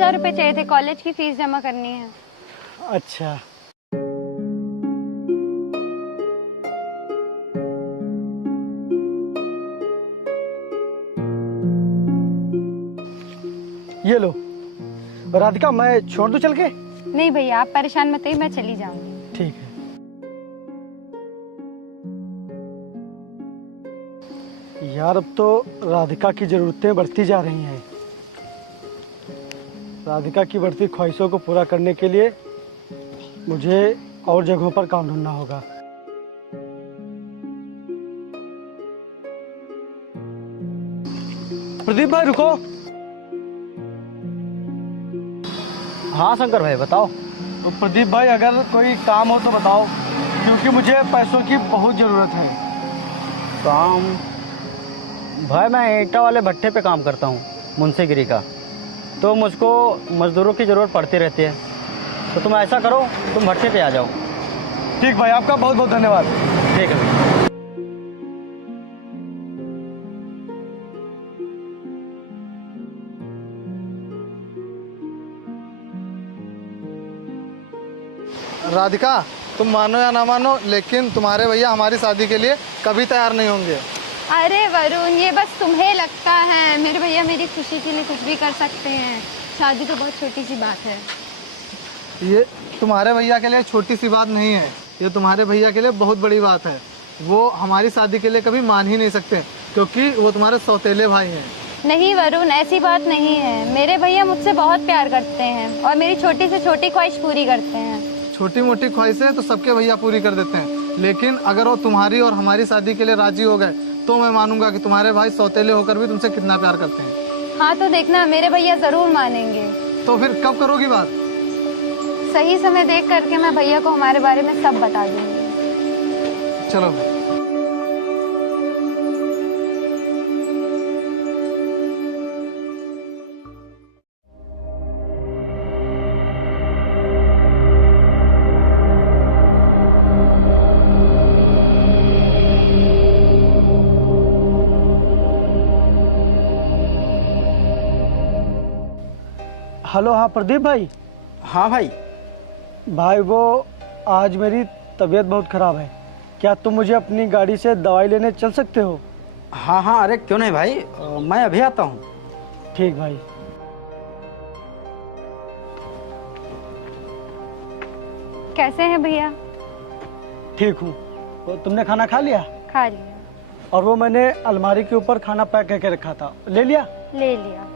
5,000 रुपए चाहिए थे, कॉलेज की फीस जमा करनी है। अच्छा, ये लो। राधिका, मैं छोड़ दूं चल के? नहीं भैया, आप परेशान मत होइए, मैं चली जाऊंगी। ठीक है। यार, अब तो राधिका की जरूरतें बढ़ती जा रही हैं। राधिका की बढ़ती ख्वाहिशों को पूरा करने के लिए मुझे और जगहों पर काम ढूंढना होगा। प्रदीप भाई, रुको। हाँ शंकर भाई, बताओ। तो प्रदीप भाई, अगर कोई काम हो तो बताओ, क्योंकि मुझे पैसों की बहुत ज़रूरत है। काम? भाई मैं ईंटा वाले भट्टे पे काम करता हूँ, मुंशीगिरी का। तो मुझको मजदूरों की ज़रूरत पड़ती रहती है। तो तुम ऐसा करो, तुम भट्टे पे आ जाओ। ठीक भाई, आपका बहुत बहुत धन्यवाद। ठीक है भैया। राधिका, तुम मानो या ना मानो, लेकिन तुम्हारे भैया हमारी शादी के लिए कभी तैयार नहीं होंगे। अरे वरुण, ये बस तुम्हें लगता है। मेरे भैया मेरी खुशी के लिए कुछ भी कर सकते हैं। शादी तो बहुत छोटी सी बात है। ये तुम्हारे भैया के लिए छोटी सी बात नहीं है, ये तुम्हारे भैया के लिए बहुत बड़ी बात है। वो हमारी शादी के लिए कभी मान ही नहीं सकते, क्योंकि वो तुम्हारे सौतेले भाई हैं। नहीं वरुण, ऐसी बात नहीं है। मेरे भैया मुझसे बहुत प्यार करते हैं और मेरी छोटी से छोटी ख्वाहिश पूरी करते हैं। छोटी मोटी ख्वाहिशें तो सबके भैया पूरी कर देते हैं, लेकिन अगर वो तुम्हारी और हमारी शादी के लिए राजी हो गए तो मैं मानूंगा कि तुम्हारे भाई सौतेले होकर भी तुमसे कितना प्यार करते हैं। हाँ तो देखना, मेरे भैया जरूर मानेंगे। तो फिर कब करोगी बात? सही समय देख करके मैं भैया को हमारे बारे में सब बता दूंगी। चलो। हेलो, हाँ प्रदीप भाई। हाँ भाई। भाई, वो आज मेरी तबीयत बहुत ख़राब है। क्या तुम मुझे अपनी गाड़ी से दवाई लेने चल सकते हो? हाँ हाँ, अरे क्यों नहीं भाई, मैं अभी आता हूँ। ठीक भाई। कैसे हैं भैया? ठीक हूँ। तो तुमने खाना खा लिया? खा लिया। और वो मैंने अलमारी के ऊपर खाना पैक करके रखा था, ले लिया? ले लिया।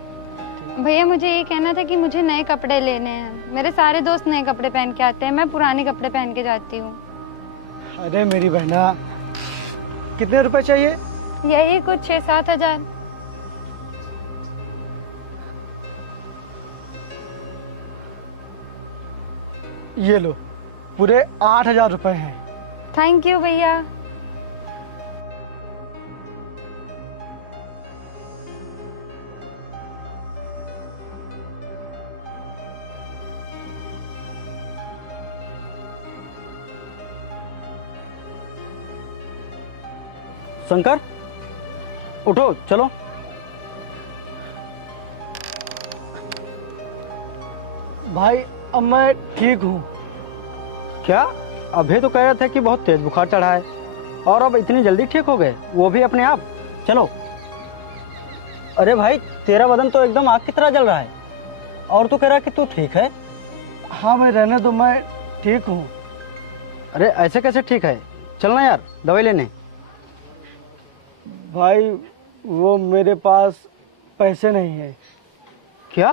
भैया मुझे ये कहना था कि मुझे नए कपड़े लेने हैं। मेरे सारे दोस्त नए कपड़े पहन के आते हैं, मैं पुराने कपड़े पहन के जाती हूँ। अरे मेरी बहना, कितने रुपए चाहिए? यही कुछ 6-7 हजार। ये लो, पूरे 8,000 रुपए हैं। थैंक यू भैया। शंकर, उठो चलो। भाई, अब मैं ठीक हूँ। क्या? अभी तो कह रहे थे कि बहुत तेज बुखार चढ़ा है, और अब इतनी जल्दी ठीक हो गए, वो भी अपने आप? चलो। अरे भाई, तेरा बदन तो एकदम आग की तरह जल रहा है, और तू कह रहा है कि तू ठीक है। हाँ भाई, रहने दो, मैं ठीक हूँ। अरे ऐसे कैसे ठीक है? चलना यार दवाई लेने। भाई, वो मेरे पास पैसे नहीं है। क्या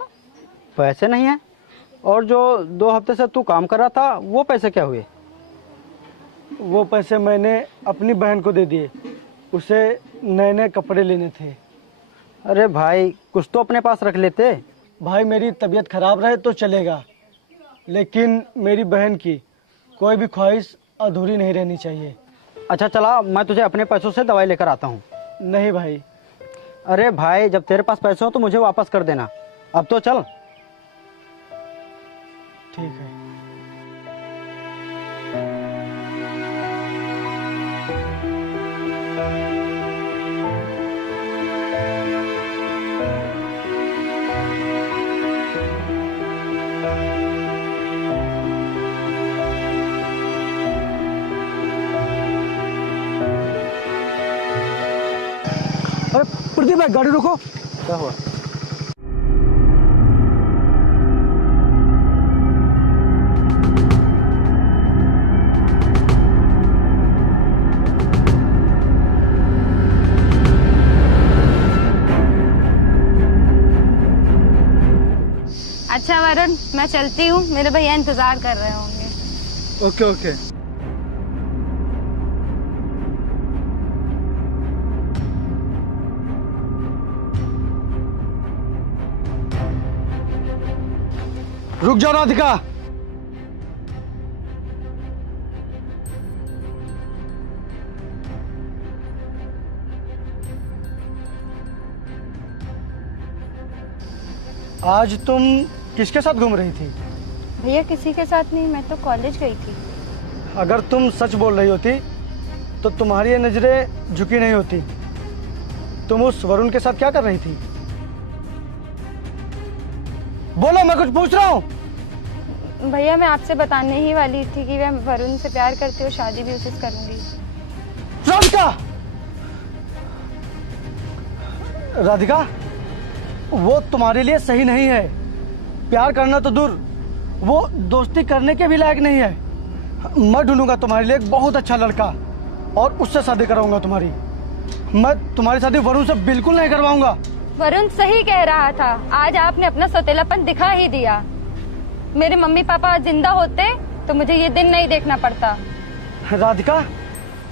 पैसे नहीं है? और जो 2 हफ्ते से तू काम कर रहा था, वो पैसे क्या हुए? वो पैसे मैंने अपनी बहन को दे दिए, उसे नए नए कपड़े लेने थे। अरे भाई, कुछ तो अपने पास रख लेते। भाई, मेरी तबीयत खराब रहे तो चलेगा, लेकिन मेरी बहन की कोई भी ख्वाहिश अधूरी नहीं रहनी चाहिए। अच्छा चला, मैं तुझे अपने पैसों से दवाई लेकर आता हूँ। नहीं भाई। अरे भाई, जब तेरे पास पैसे हो तो मुझे वापस कर देना। अब तो चल। ठीक है। प्रदीप भाई गाड़ी रोको। क्या हुआ? अच्छा वरुण, मैं चलती हूँ, मेरे भैया इंतजार कर रहे होंगे। Okay okay. रुक जाओ राधिका। आज तुम किसके साथ घूम रही थी? भैया किसी के साथ नहीं, मैं तो कॉलेज गई थी। अगर तुम सच बोल रही होती तो तुम्हारी ये नजरें झुकी नहीं होती। तुम उस वरुण के साथ क्या कर रही थी? बोलो, मैं कुछ पूछ रहा हूँ। भैया मैं आपसे बताने ही वाली थी कि मैं वरुण से प्यार करती हूँ, शादी भी उसी से करूंगी। राधिका, राधिका, वो तुम्हारे लिए सही नहीं है। प्यार करना तो दूर, वो दोस्ती करने के भी लायक नहीं है। मैं ढूंढूंगा तुम्हारे लिए एक बहुत अच्छा लड़का और उससे शादी कराऊंगा तुम्हारी। मैं तुम्हारी शादी वरुण से बिल्कुल नहीं करवाऊंगा। वरुण सही कह रहा था, आज आपने अपना सौतेलापन दिखा ही दिया। मेरे मम्मी पापा जिंदा होते तो मुझे ये दिन नहीं देखना पड़ता। राधिका,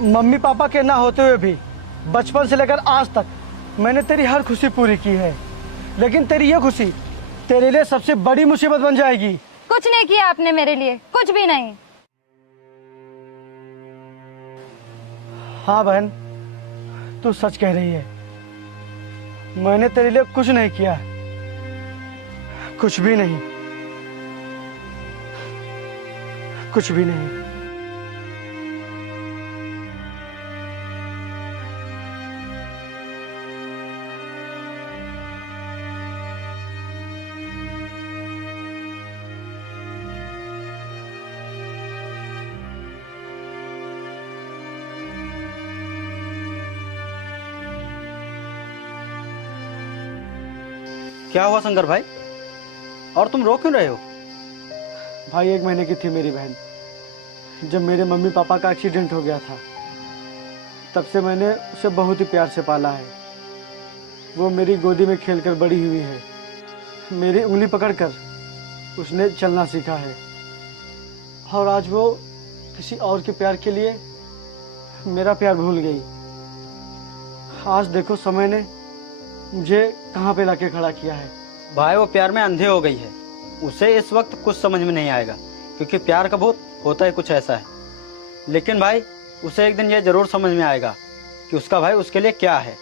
मम्मी पापा के ना होते हुए भी बचपन से लेकर आज तक मैंने तेरी हर खुशी पूरी की है, लेकिन तेरी ये खुशी तेरे लिए सबसे बड़ी मुसीबत बन जाएगी। कुछ नहीं किया आपने मेरे लिए, कुछ भी नहीं। हाँ बहन, तू सच कह रही है। मैंने तेरे लिए कुछ नहीं किया, कुछ भी नहीं, कुछ भी नहीं। क्या हुआ शंकर भाई, और तुम रो क्यों रहे हो? भाई 1 महीने की थी मेरी बहन जब मेरे मम्मी पापा का एक्सीडेंट हो गया था। तब से मैंने उसे बहुत ही प्यार से पाला है। वो मेरी गोदी में खेलकर बड़ी हुई है। मेरी उंगली पकड़कर उसने चलना सीखा है, और आज वो किसी और के प्यार के लिए मेरा प्यार भूल गई। आज देखो समय ने मुझे कहाँ पे लाके खड़ा किया है। भाई वो प्यार में अंधे हो गई है, उसे इस वक्त कुछ समझ में नहीं आएगा, क्योंकि प्यार का भूत होता है कुछ ऐसा है। लेकिन भाई उसे एक दिन ये जरूर समझ में आएगा कि उसका भाई उसके लिए क्या है।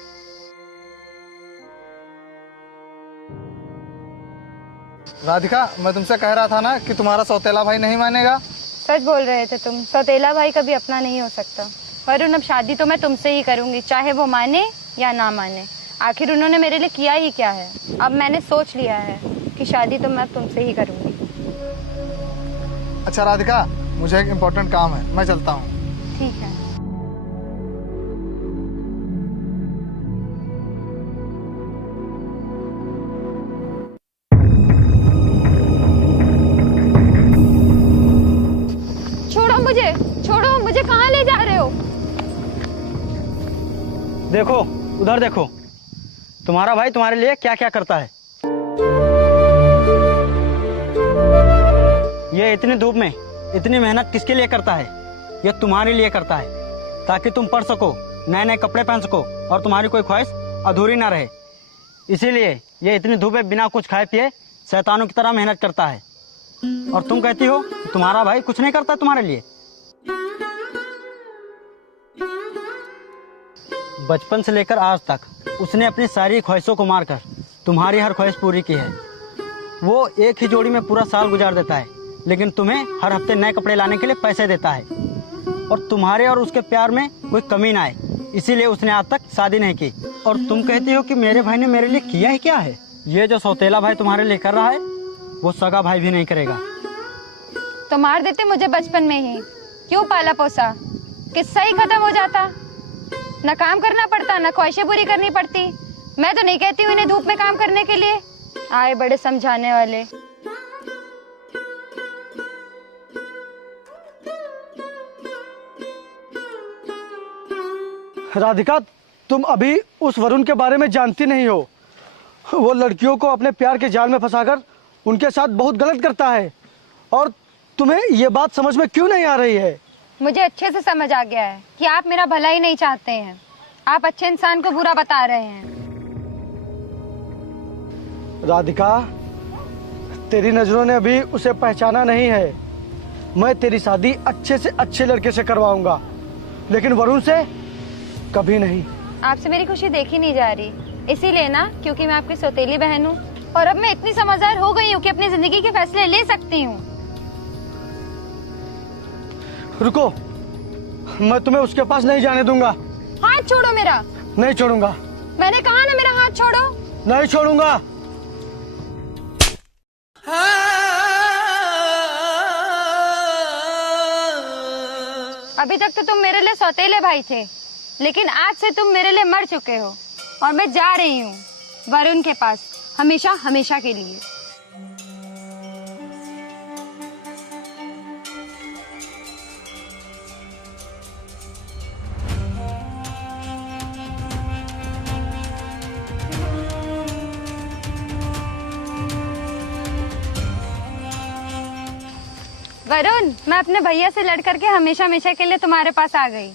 राधिका, मैं तुमसे कह रहा था ना कि तुम्हारा सौतेला भाई नहीं मानेगा। सच बोल रहे थे तुम, सौतेला भाई कभी अपना नहीं हो सकता। वरुण अब शादी तो मैं तुमसे ही करूंगी, चाहे वो माने या ना माने। आखिर उन्होंने मेरे लिए किया ही क्या है। अब मैंने सोच लिया है कि शादी तो मैं तुमसे ही करूंगी। अच्छा राधिका, मुझे एक इम्पोर्टेंट काम है, मैं चलता हूँ। ठीक है। छोड़ो मुझे कहाँ ले जा रहे हो? देखो उधर देखो, तुम्हारा भाई तुम्हारे लिए क्या क्या करता है। ये इतनी धूप में इतनी मेहनत किसके लिए करता है? ये तुम्हारे लिए करता है, ताकि तुम पढ़ सको, नए नए कपड़े पहन सको और तुम्हारी कोई ख्वाहिश अधूरी ना रहे। इसीलिए ये इतनी धूप में बिना कुछ खाए पिए शैतानों की तरह मेहनत करता है। और तुम कहती हो कि तुम्हारा भाई कुछ नहीं करता तुम्हारे लिए। बचपन से लेकर आज तक उसने अपनी सारी ख्वाहिशों को मारकर तुम्हारी हर ख्वाहिश पूरी की है। वो एक ही जोड़ी में पूरा साल गुजार देता है, लेकिन तुम्हें हर हफ्ते नए कपड़े लाने के लिए पैसे देता है। और तुम्हारे और उसके प्यार में कोई कमी ना आए, इसीलिए उसने आज तक शादी नहीं की। और तुम कहती हो कि मेरे भाई ने मेरे लिए किया ही क्या है? ये जो सौतेला भाई तुम्हारे लिए कर रहा है, वो सगा भाई भी नहीं करेगा। तो मार देते मुझे बचपन में ही, क्यों पाला पोसा? किस्सा ही खत्म हो जाता, न काम करना पड़ता, न ख्वाहिशें पूरी करनी पड़ती। मैं तो नहीं कहती हूँ इन्हें धूप में काम करने के लिए। आए बड़े समझाने वाले। राधिका, तुम अभी उस वरुण के बारे में जानती नहीं हो। वो लड़कियों को अपने प्यार के जाल में फंसाकर उनके साथ बहुत गलत करता है। और तुम्हें ये बात समझ में क्यों नहीं आ रही है? मुझे अच्छे से समझ आ गया है कि आप मेरा भला ही नहीं चाहते हैं। आप अच्छे इंसान को बुरा बता रहे हैं। राधिका, तेरी नजरों ने अभी उसे पहचाना नहीं है। मैं तेरी शादी अच्छे से अच्छे लड़के से करवाऊंगा, लेकिन वरुण से कभी नहीं। आपसे मेरी खुशी देखी नहीं जा रही, इसीलिए ना, क्योंकि मैं आपकी सौतेली बहन हूँ और अब मैं इतनी समझदार हो गई हूँ कि अपनी जिंदगी के फैसले ले सकती हूँ। रुको, मैं तुम्हें उसके पास नहीं जाने दूंगा। हाथ छोड़ो मेरा। नहीं छोड़ूंगा। मैंने कहा ना, मेरा हाथ छोड़ो। नहीं छोड़ूंगा। अभी तक तो तुम मेरे लिए सौतेले भाई थे, लेकिन आज से तुम मेरे लिए मर चुके हो और मैं जा रही हूँ वरुण के पास, हमेशा हमेशा के लिए। वरुण, मैं अपने भैया से लड़ करके हमेशा हमेशा के लिए तुम्हारे पास आ गई।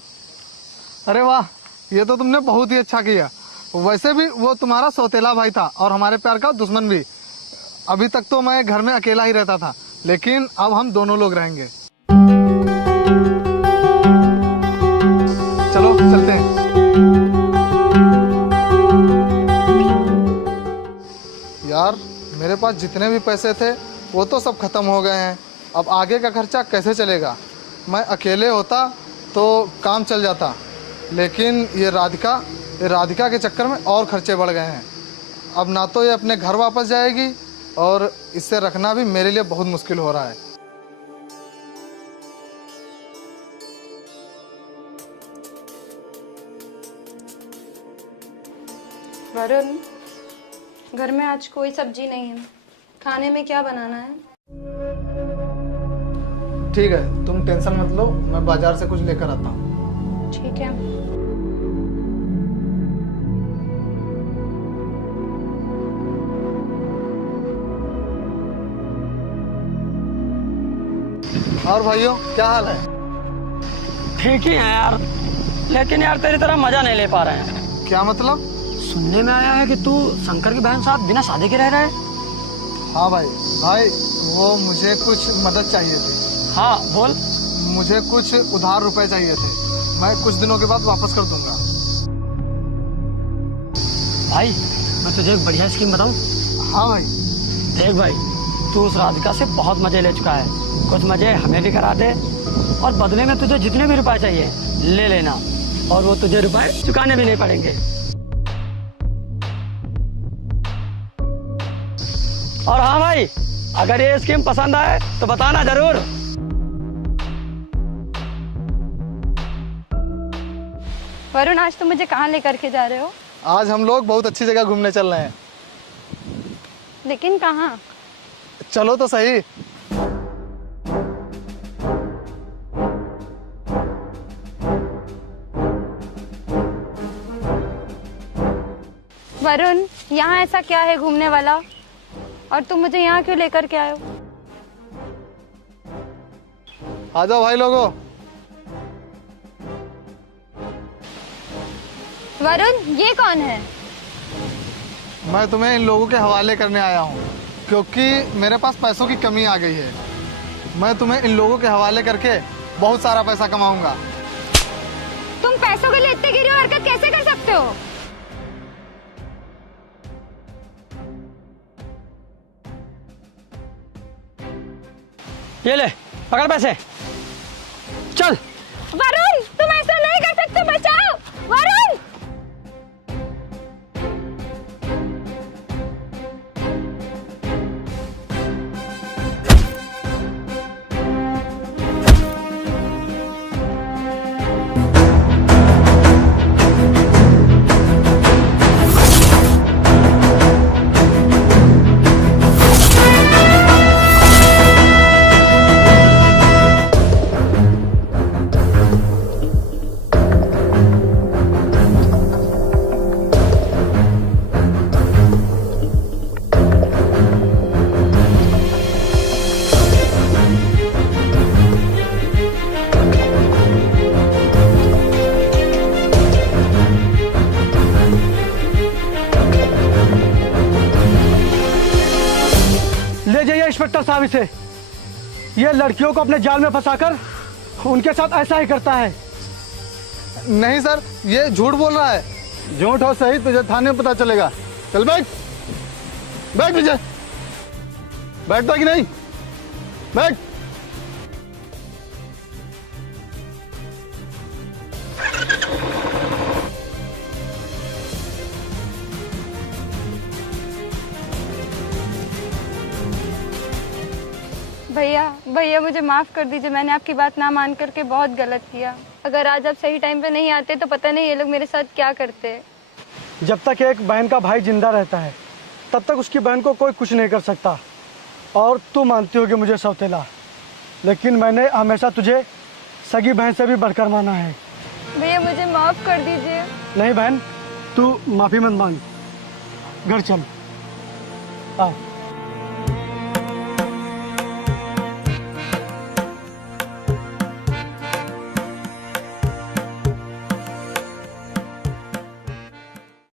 अरे वाह, ये तो तुमने बहुत ही अच्छा किया। वैसे भी वो तुम्हारा सौतेला भाई था और हमारे प्यार का दुश्मन भी। अभी तक तो मैं घर में अकेला ही रहता था, लेकिन अब हम दोनों लोग रहेंगे। चलो चलते हैं। यार, मेरे पास जितने भी पैसे थे वो तो सब खत्म हो गए हैं। अब आगे का खर्चा कैसे चलेगा? मैं अकेले होता तो काम चल जाता, लेकिन ये राधिका के चक्कर में और खर्चे बढ़ गए हैं। अब ना तो ये अपने घर वापस जाएगी और इससे रखना भी मेरे लिए बहुत मुश्किल हो रहा है। वरुण, घर में आज कोई सब्जी नहीं है, खाने में क्या बनाना है? ठीक है, तुम टेंशन मत लो, मैं बाजार से कुछ लेकर आता हूँ। ठीक है। और भाइयों, क्या हाल है? ठीक ही है यार, लेकिन यार तेरी तरह मजा नहीं ले पा रहे हैं। क्या मतलब? सुनने में आया है कि तू शंकर की बहन साथ बिना शादी के रह रहा है। हाँ भाई, वो मुझे कुछ मदद चाहिए थी। हाँ बोल। मुझे कुछ उधार रुपए चाहिए थे, मैं कुछ दिनों के बाद वापस कर दूंगा। भाई, मैं तुझे एक बढ़िया स्कीम बताऊं? हाँ भाई। देख भाई, तू उस राधिका से बहुत मजे ले चुका है, कुछ मजे हमें भी करा दे और बदले में तुझे जितने भी रुपए चाहिए ले लेना, और वो तुझे रुपए चुकाने भी नहीं पड़ेंगे। और हाँ भाई, अगर ये स्कीम पसंद आए तो बताना जरूर। वरुण, आज तुम मुझे कहाँ लेकर के जा रहे हो? आज हम लोग बहुत अच्छी जगह घूमने चल रहे हैं। लेकिन कहाँ? चलो तो सही। वरुण, यहाँ ऐसा क्या है घूमने वाला, और तुम मुझे यहाँ क्यों लेकर के आए हो? आ जाओ भाई लोगों। वरुण, ये कौन है? मैं तुम्हें इन लोगों के हवाले करने आया हूँ, क्योंकि मेरे पास पैसों की कमी आ गई है। मैं तुम्हें इन लोगों के हवाले करके बहुत सारा पैसा कमाऊंगा। तुम पैसों के लिए इतनी गिरी हरकत कैसे कर सकते हो? ये ले, पकड़ पैसे, चल। वरुण, तुम ऐसा नहीं कर सकते, बचाओ वरुण। बताऊं इसे? ये लड़कियों को अपने जाल में फंसाकर उनके साथ ऐसा ही करता है। नहीं सर, ये झूठ बोल रहा है। झूठ हो सही, तुझे थाने में पता चलेगा। चल बैठ, बैठ विजय, बैठता कि नहीं? बैठ। भैया भैया मुझे माफ़ कर दीजिए, मैंने आपकी बात ना मान करके बहुत गलत किया। अगर आज आप सही टाइम पे नहीं आते तो पता नहीं ये लोग मेरे साथ क्या करते। जब तक एक बहन का भाई जिंदा रहता है तब तक उसकी बहन को कोई कुछ नहीं कर सकता। और तू मानती होगी मुझे सौतेला, लेकिन मैंने हमेशा तुझे सगी बहन से भी बढ़कर माना है। भैया मुझे माफ़ कर दीजिए। नहीं बहन, तू माफ़ी मत मांग, घर चल। आओ।